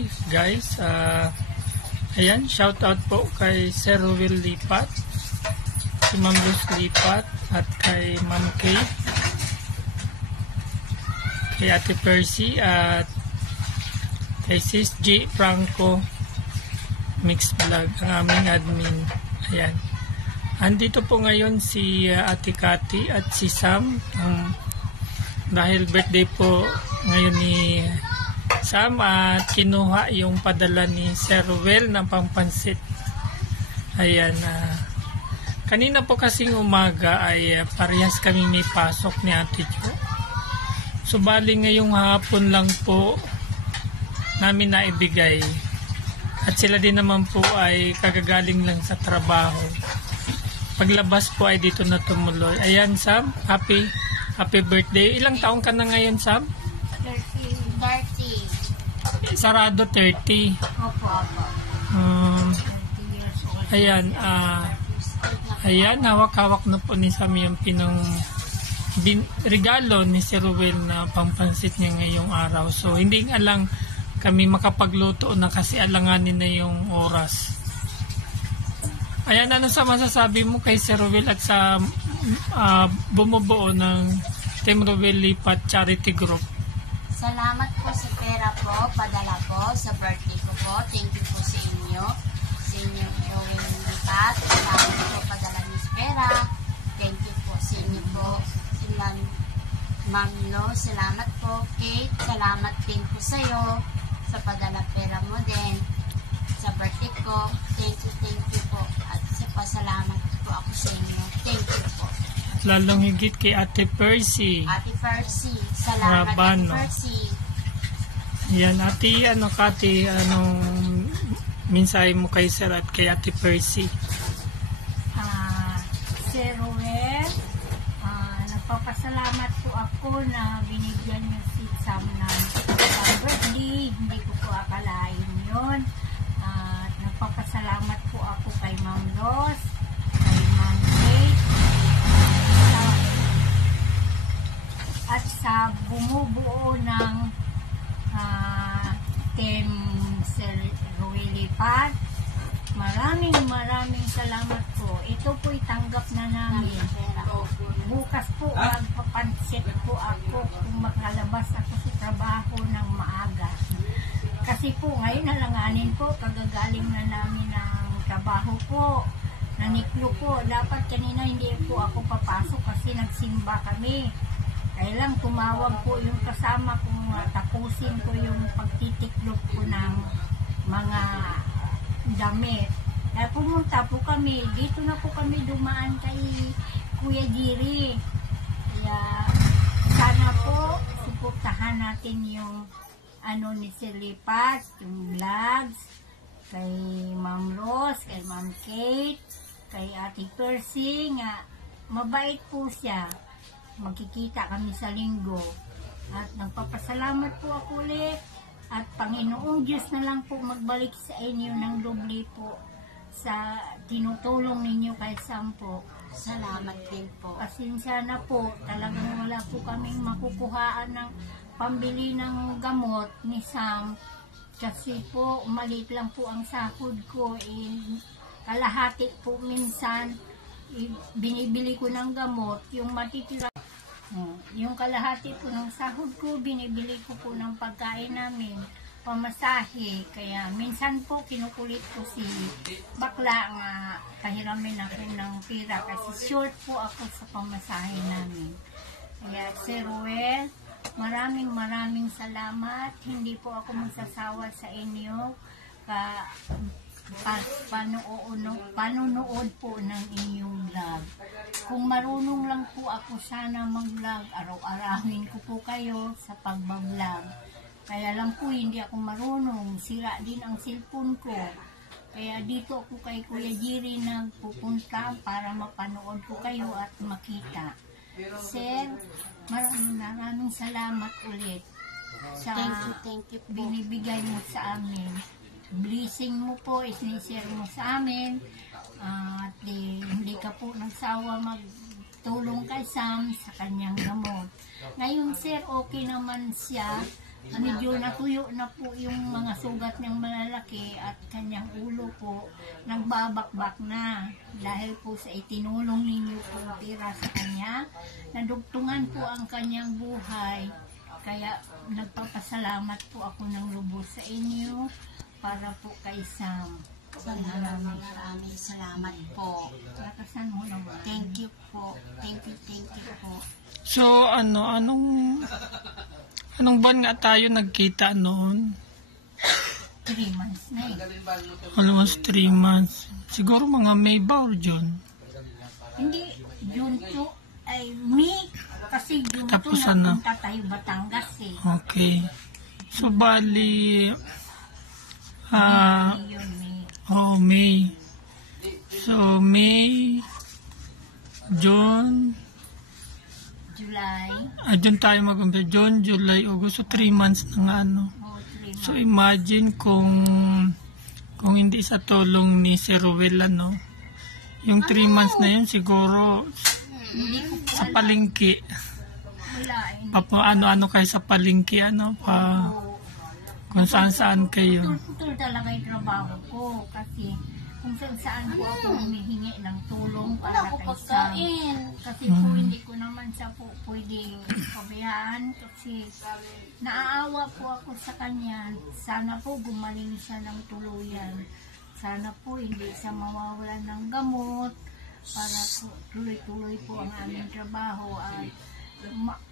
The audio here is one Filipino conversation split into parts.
Okay guys, ayan, shout out po kay Sir Will Lipat, si Ma'am Luz Lipat, at kay Ma'am Kay, kay Ate Percy, at kay Sis G Franco Mix Vlog, ang aming admin. Ayan, andito po ngayon si Ate Cathy at si Sam, dahil birthday po ngayon ni Sam, at kinuha yung padala ni Sir Will ng pampansit. Ayan, kanina po kasing umaga ay parehas kami may pasok ni Ate Jo. So bali ngayong hapon lang po namin naibigay, at sila din naman po ay kagagaling lang sa trabaho. Paglabas po ay dito na tumuloy. Ayan Sam, happy birthday. Ilang taong ka na ngayon Sam? 30. Sarado 30. Opo. Ayan, ayan, hawak-hawak na po ni Sam yung regalo ni Sir Will na pampansit niya ngayong araw. So, hindi nga lang kami makapagluto na kasi alanganin na yung oras. Ayan, ano sa masasabi mo kay Sir Will at sa bumubuo ng Team Will Lipat Charity Group? Salamat po sa pera po, padala po sa birthday ko po. Thank you po sa inyo. Sa inyo po yung lipat. Salamat po padala ni pera. Thank you po sa inyo po. Ma'am Lo, salamat po. Kate, salamat din po sa iyo sa padala pera mo din sa birthday ko. Thank you po. At sa pasalamat po ako sa inyo. Thank you po. Lalong higit kay Ate Percy. Ate Percy, salamat Rabano. Ate Percy. Yan, Ate, Cathy, anong mensahe mo kay Sir at kay Ate Percy? Sir Ruel, nagpapasalamat po ako na binigyan niyo si Sam ng birthday. Hindi ko po akalain yun. Nagpapasalamat po ako kay Ma'am Los, kay Ma'am Kate, at sa bumubuo ng Team Sir Will Lipat. Maraming salamat po. Ito po itanggap na namin. Bukas po magpapansit po ako kung makalabas ako sa trabaho ng maaga. Kasi po ngayon nalanganin po, kagagaling na namin ng trabaho po. Naniklo po. Dapat kanina hindi po ako papasok kasi nagsimba kami. Kaya lang tumawag po yung kasama kung tapusin ko yung pagtitiklop ko ng mga damit. Kaya pumunta po kami. Dito na po kami dumaan kay Kuya Jiri. Kaya sana po suportahan natin yung ni Silipat, yung vlogs, kay Ma'am Rose, kay Ma'am Kate, kay Ate Percy, nga mabait po siya. Magkikita kami sa linggo. At nagpapasalamat po ako ulit. At Panginoong Diyos na lang po magbalik sa inyo ng doble po sa tinutulong ninyo kay Sam po. Salamat din po. Pasensya na po. Talagang wala po kaming makukuhaan ng pambili ng gamot ni Sam. Kasi po maliit lang po ang sahod ko. Kalahati po minsan binibili ko ng gamot. Yung matitira, yung kalahati po ng sahod ko, binibili ko po ng pagkain namin, pamasahe. Kaya minsan po kinukulit ko si bakla nga kahiramin ako ng pira kasi short po ako sa pamasahe namin. Kaya Sir Ruel, maraming salamat. Hindi po ako magsasawa sa inyo panonood po ng inyong vlog. Kung marunong lang po ako sana mag-vlog, araw-arawin ko po kayo sa pag-vlog. Kaya lang po hindi ako marunong, sira din ang cellphone ko. Kaya dito ako kay Kuya Jiri nagpupunta para mapanood ko kayo at makita. Sir, maraming salamat ulit sa Thank you po. binibigay mo sa amin. Blessing mo po, isinishare mo sa amin. At hindi ka po nagsawa magtulong kay Sam sa kanyang gamot. Ngayon sir, okay naman siya. medyo natuyo na po yung mga sugat niyang malalaki at kanyang ulo po nagbabakbak na dahil po sa itinulong ninyo po tira sa kanya. Nadugtungan po ang kanyang buhay. Kaya nagpapasalamat po ako ng lubos sa inyo para po kay Sam. Maraming salamat po. Lakasan mo naman. Thank you po. Thank you po. So, anong buwan nga tayo nagkita noon? 3 months na eh. Almost 3 months. Siguro mga May ba or June? Hindi, June 2 ay May. Kasi June 2 Tapos ano? napunta tayo Batangas eh. Okay. So, bali, Yun, May. May. So, May, June, July. Diyan tayo mag-umpisa. June, July, August. So, 3 months na nga, ano. Oh, 3 So, months. imagine kung hindi sa tulong ni Sir Ruel, ano, yung 3 months na yun, siguro, Hindi ko po sa alam. palengke. Wala eh. Ano kayo sa palengke, ano, kung saan kayo. Putol talaga yung trabaho ko kasi kung saan po ako humihingi ng tulong para Wala ko kay Sam. pagkain. Kasi po hindi ko naman siya po pwedeng pabayaan kasi naaawa po ako sa kanya. Sana po gumaling siya ng tuluyan. Sana po hindi siya mawawalan ng gamot para po tuloy-tuloy po ang aming trabaho at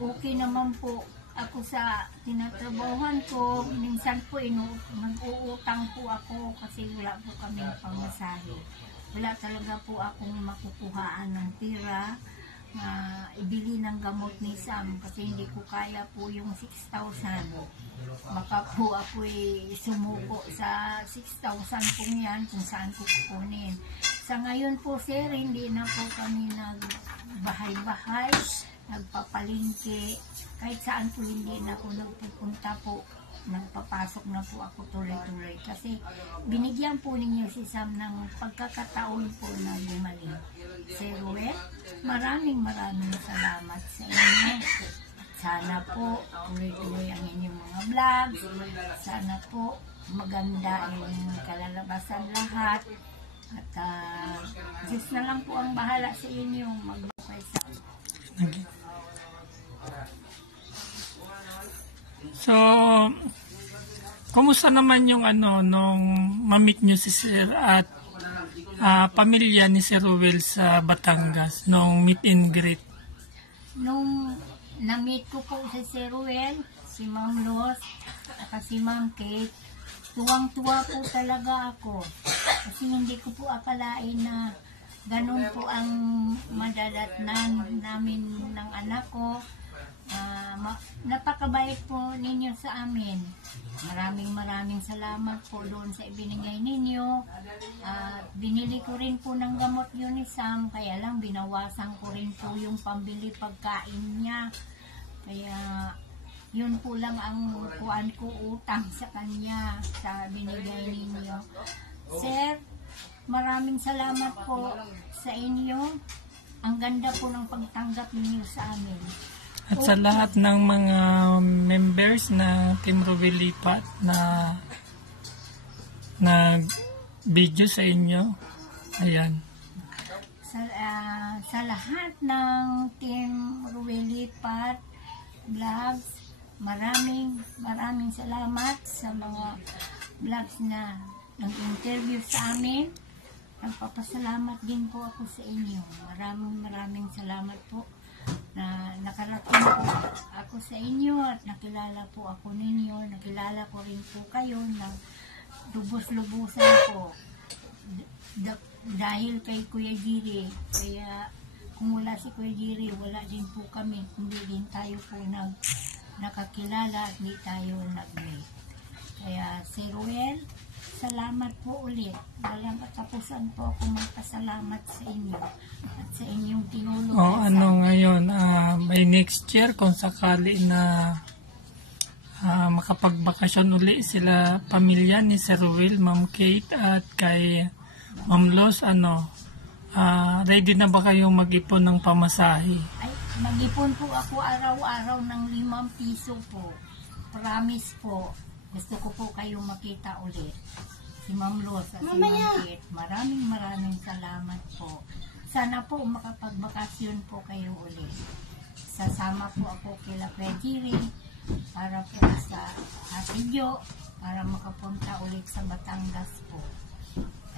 okay naman po ako sa tinatrabahuhan ko. Minsan po nag-uutang po ako kasi wala po kaming pamasahe. Wala talaga po akong makukuhaan ng tira na ibili ng gamot ni Sam kasi hindi ko kaya po yung 6,000. Baka po ako sumuko sa 6,000 po yan kung saan ko kukunin. Sa ngayon po sir, hindi na po kami nagbahay-bahay, nagpapalingki. Kahit saan po hindi na po nagpupunta po, nagpapasok na po ako tuloy-tuloy. Kasi binigyan po ninyo si Sam ng pagkakataon po na gumaling. Sir Ruel, maraming salamat sa inyo. Sana po tuloy-tuloy ang inyong mga vlogs. Sana po maganda yung kalalabasan lahat. At Diyos na lang po ang bahala sa inyo. Magbukay sa So, kumusta naman yung nung ma-meet nyo si Sir at pamilya ni Sir Ruel sa Batangas, nung meet and greet? Nung na-meet ko po si Sir Ruel, si Ma'am Los, at si Ma'am Kate, tuwang-tuwa po talaga ako. Kasi hindi ko po akalain na ganun po ang madadatnan namin ng anak ko. Napakabait po ninyo sa amin. Maraming salamat po doon sa ibinigay ninyo. Binili ko rin po ng gamot yun ni Sam, kaya lang binawasan ko rin po yung pambili pagkain niya. Kaya yun po lang ang kuan ko utang sa kanya sa binigay ninyo. Sir, maraming salamat po sa inyo. Ang ganda po ng pagtanggap ninyo sa amin. At sa lahat ng mga members na Team Ruel Lipat na video sa inyo, ayan. Sa lahat ng Team Ruel Lipat vlogs, maraming salamat sa mga vlogs na nag-interview sa amin. Nagpapasalamat din po ako sa inyo. Maraming salamat po na nakarating po ako sa inyo at nakilala po ako ninyo. Nakilala ko rin po kayo na lubos-lubusan po dahil kay Kuya Jiri. Kaya kung wala si Kuya Jiri, wala din po kami. Hindi din tayo po nakakilala at hindi tayo nag-meet. Kaya Sir Ruel, salamat po ulit. Walang katapusan po ako magpasalamat sa inyo at sa inyong tinulong. Ngayon, by next year, kung sakali na makapagbakasyon uli sila pamilya ni Sir Ruel, Ma'am Kate at kay Ma'am Los, ready na ba kayong mag-ipon ng pamasahe? Ay, mag-ipon po ako araw-araw ng 5 piso po. promise po, gusto ko po kayong makita ulit. Si Ma'am Luz at si Mamaya. Ma'am Kate, maraming salamat po. Sana po makapagbakasyon po kayo ulit. Sasama po ako kila Freddy para po sa Asidyo para makapunta ulit sa Batangas po.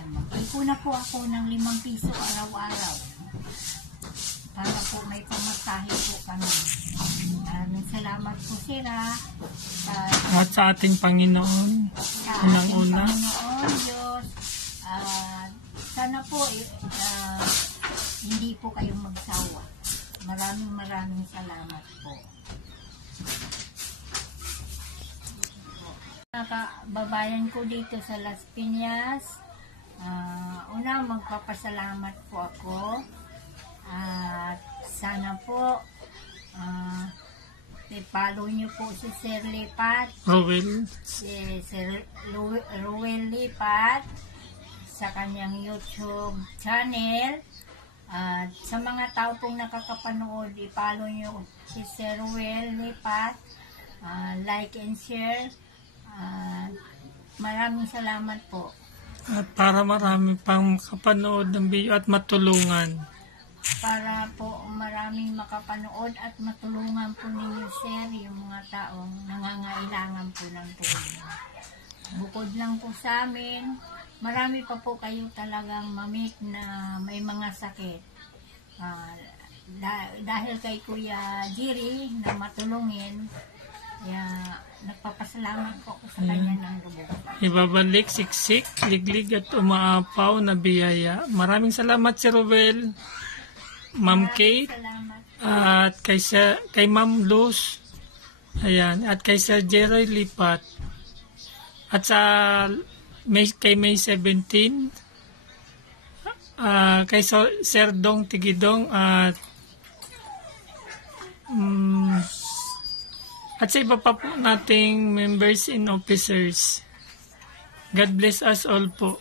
Mag-ipon na po ako ng 5 piso araw-araw para po may pamasahe po kami. Maraming salamat po sila At sa ating Panginoon, sa unang-una. ating Panginoon Diyos. Sana po hindi po kayong magsawa. Maraming salamat po. Kababayan ko dito sa Las Piñas, una magpapasalamat po ako at sana po i-follow niyo po si Sir Lipat, Rowel. si Sir Ruel Lipat sa kanyang YouTube channel. At sa mga tao pong nakakapanood, i-follow nyo si Sir Ruel Lipat, like and share. Maraming salamat po. At para marami pang makapanood ng video at matulungan. Para po maraming makapanood at matulungan po ninyo, Sir, yung mga taong nangangailangan po ng tulong. Bukod lang po sa amin, marami pa po kayo talagang mamit na may mga sakit. Dahil kay Kuya Jiri na matulungin, kaya nagpapasalamat po ako sa kanya ng lubog. Ibabalik, siksik, liglig at umaapaw na biyaya. Maraming salamat si Rowel, Ma'am Kate, Salamat. at kay Ma'am Luz, ayan, at kay Sir Jeroy Lipat, at kay May 17, kay Sir Dong Tigidong, at sa iba pa po nating members and officers. God bless us all po.